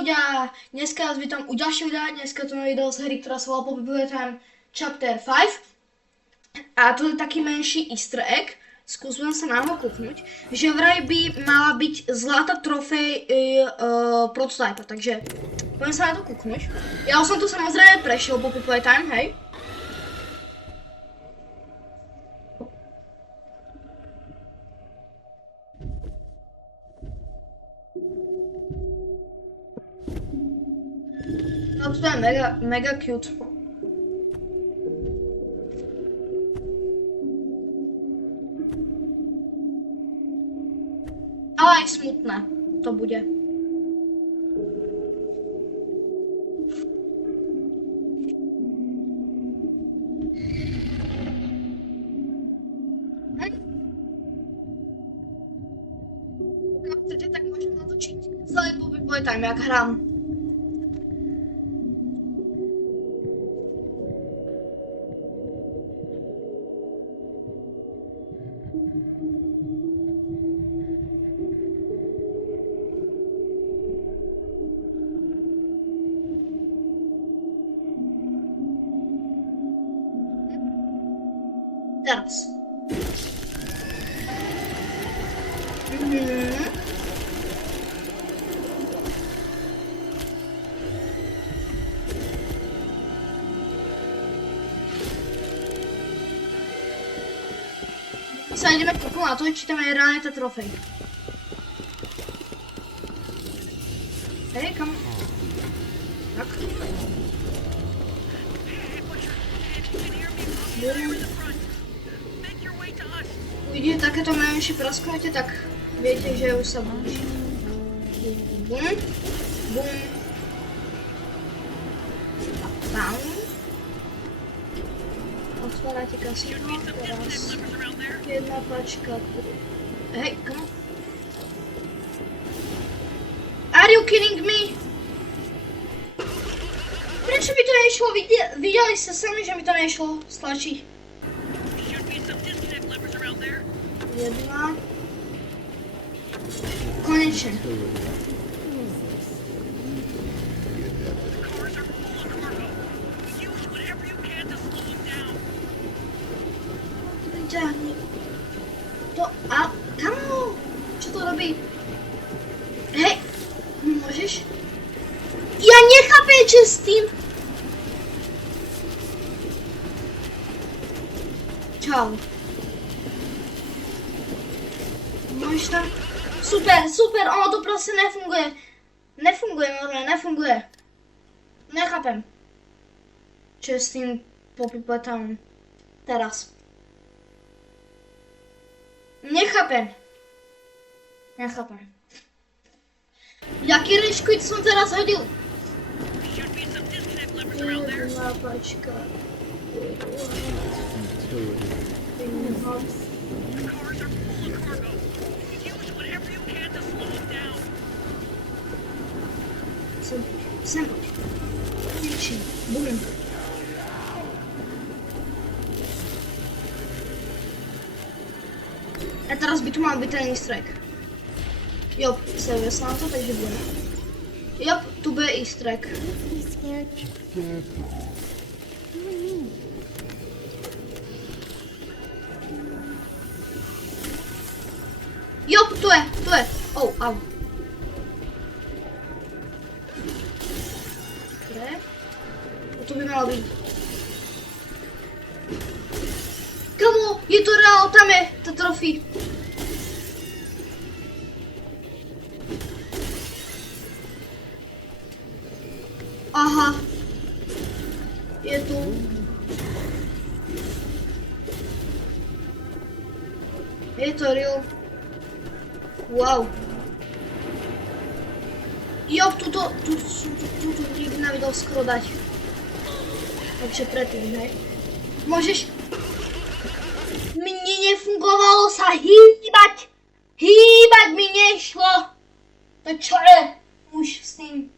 loď a dneska vás vítam u ďalšieho videa. Dneska to je video z hry, ktorá sa volá Poppy Playtime Chapter 5. A to je taký menší easter egg. Skúsim sa na ho kúknuť. Že vraj by mala byť zlatá trofej prototype, takže poďme sa na to kúknuť. Ja už som tu samozrejme prešiel Poppy Playtime, hej. No to je mega cute. Ale aj smutné to bude. Pokiaľ chcete, tak môžem natočiť celý Poppy Playtime, jak hrám. Teraz. Sa ideme kúknúť na to, či tam je reálne tá trofej. Hej, kam? Tak. Uvidíte takéto menšie prasknutie, tak viete, že už sa blíži. Bum, bum. A tam. Otvárate kasino, teraz jedna pačka. Hej, come on. Are you kidding me? Prečo by to nešlo? Videli ste sami, že mi to nešlo stlačiť. Jedna. Konečne. Vyťahni. To, a, kamo? Čo to robí? Hej, môžeš? Ja nechápem, čo s tým. Čau. Môžeš tam? Super, super, ono to proste nefunguje. Nefunguje. Nechápem. Čo je s tým Poppy Playtime teraz? Nechápem. Jaký rage quit som teraz hodil? Jedna pačka. Sem poď. Konečne. Bum. A teraz by tu mal byť ten easter egg. Jop, sejuje sa na to, takže bude. Jop, tu bude easter egg. Jop, tu je. Oh, au. Dobre. To by malo byť. Kamo, je to reál, tam je tá trofej. Aha. Je tu. Je to real. Wow. Jo, tuto nikdy nevedel skoro dať. Takže predtým, hej. Môžeš... Mne nefungovalo sa hýbať. Hýbať mi nešlo. To čo je už s tým?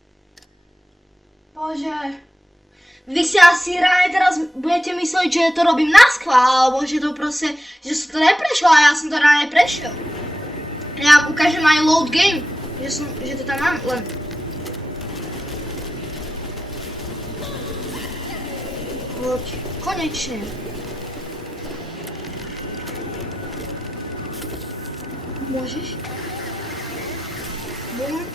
Bože. Vy si asi ráne teraz budete mysleť, že to robím naschvál, alebo že to proste, že som to neprešiel a ja som to ráne prešiel. Ja vám ukážem aj load game, že to tam mám, len Poď, konečne. Môžeš? Bum.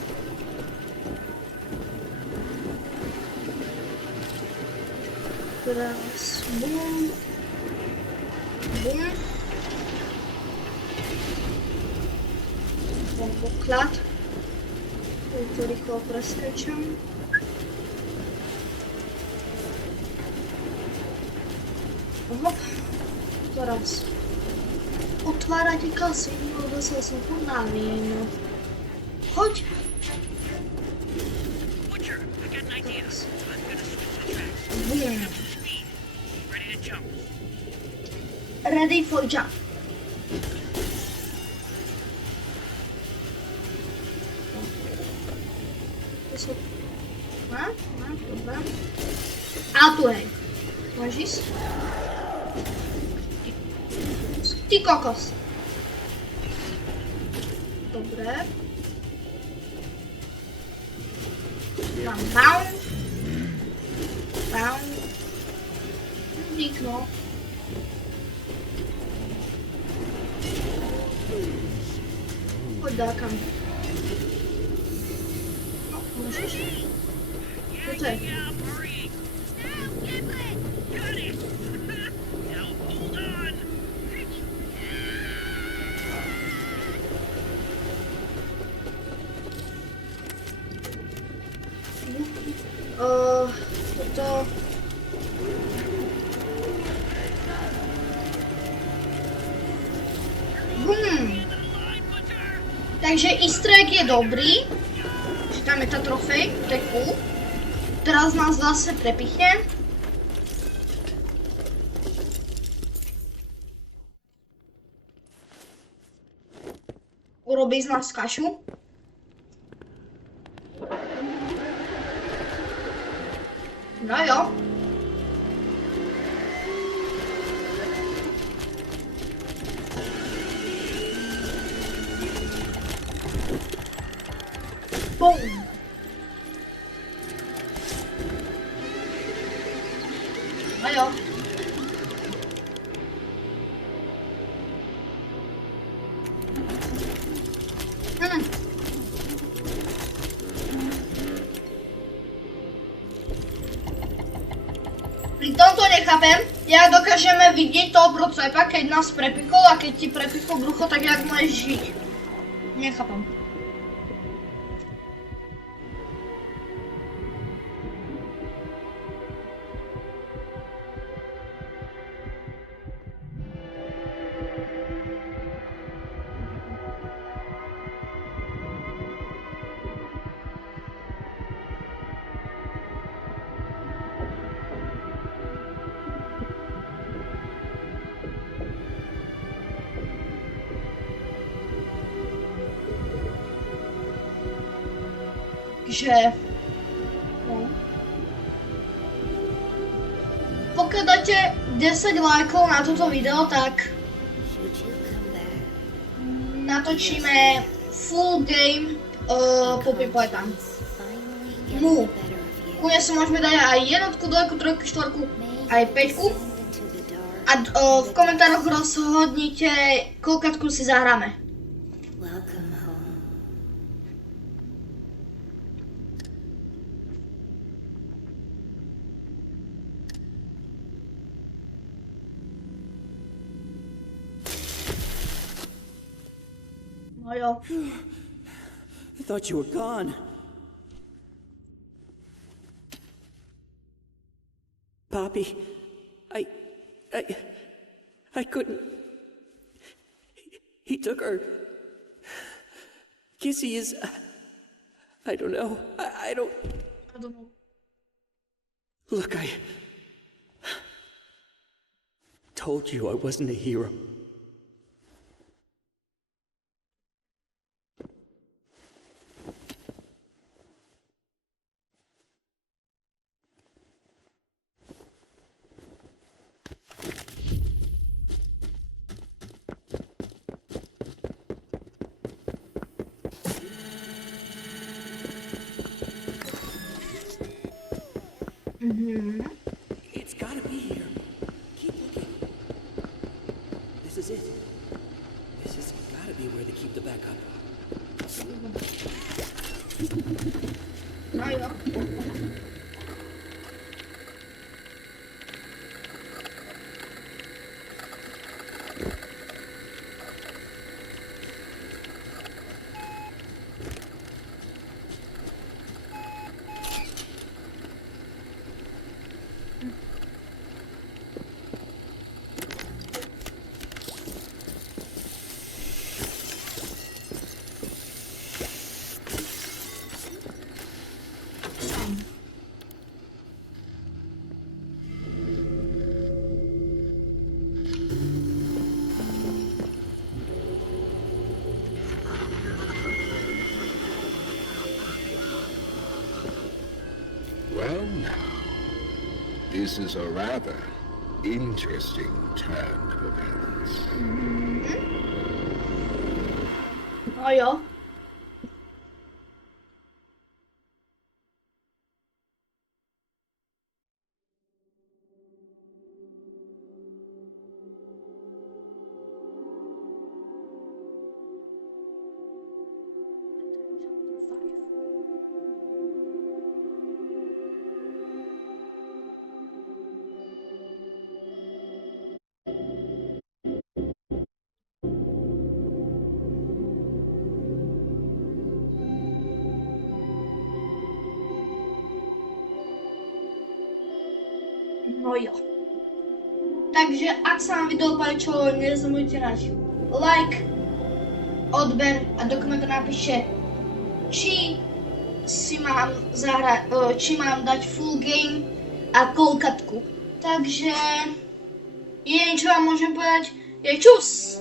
Teraz bum. Bum. Poklad. To rýchlo preskačam. Hop. Teraz. Otvárate kasíno, dostal som to na víno. Choď. Teraz. Bum. Ready for jump. Dobra. A tu hej. Môžeš ísť? Ty kokos. Dobre. Mám bound. Bound. Díkno. Poď dákam. No, môžeš. Toto je. Toto... Takže easter egg je dobrý. Že tam je tá trofej, to je cool. Teraz nás zase prepichne. Urobí z nás kašu. No jo. Bum. No jo. Pri tomto nechápem, jak dokážeme vidieť toho procepa, keď nás prepichol a keď ti prepichol brucho, tak jak môžeš žiť. Nechápem. Že... No. Pokiaľ dáte 10 lajkov na toto video, tak natočíme full game Poppy Playtime. No. Kľudne sa môžeme dať aj jednotku, dvojku, trojku, štvorku, aj päťku. A v komentároch rozhodnite, koľkátku si zahráme. No jo. I thought you were gone. Poppy, I couldn't. He took her. Kissy is. I don't know. I don't. I don't know. Look, I told you I wasn't a hero. It's gotta be No jo. Well, now, this is a rather interesting turn of events. No jo. No jo. Takže ak sa vám video páčilo, nezabudnite dať like, odber a do komentára napíšte, či si mám zahrať, či mám dať full game a koľkatku. Takže jediné, čo vám môžem povedať, je čus!